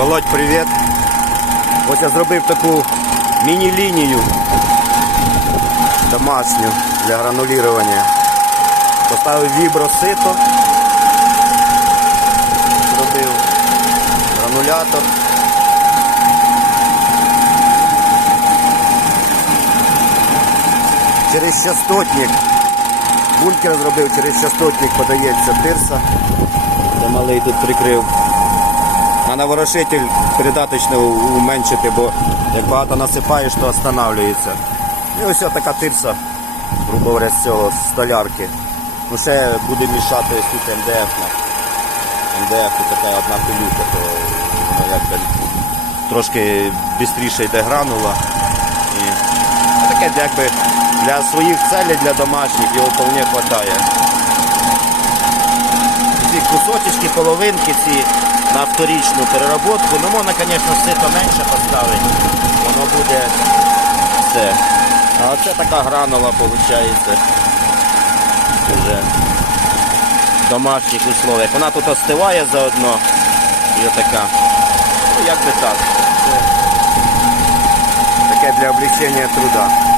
Володь, привіт. Ось я зробив таку міні-лінію домашню для гранулірування. Поставив вібросито. Зробив гранулятор. Через частотник. Бункер зробив, через частотник подається тирса. Я малий тут прикрив. А наворошитель передаточно уменшити, бо як багато насипаєш, то останавливається. І ось така тирса, грубо говоря, з цього з столярки. Ну ще буде мішати тут МДФ. на. МДФ і така одна пилюка, то воно якби трошки швидше йде гранула. І таке якби для своїх целей, для домашніх його вполне вистачає. Ці кусочки, половинки ці на вторічну переработку. Ну можна, звісно, сито менше поставити. Воно буде все. А оце така гранула виходить. Вже в домашніх условиях. Вона тут остиває заодно. І отака. Ну як би так. Це таке для облегчення труда.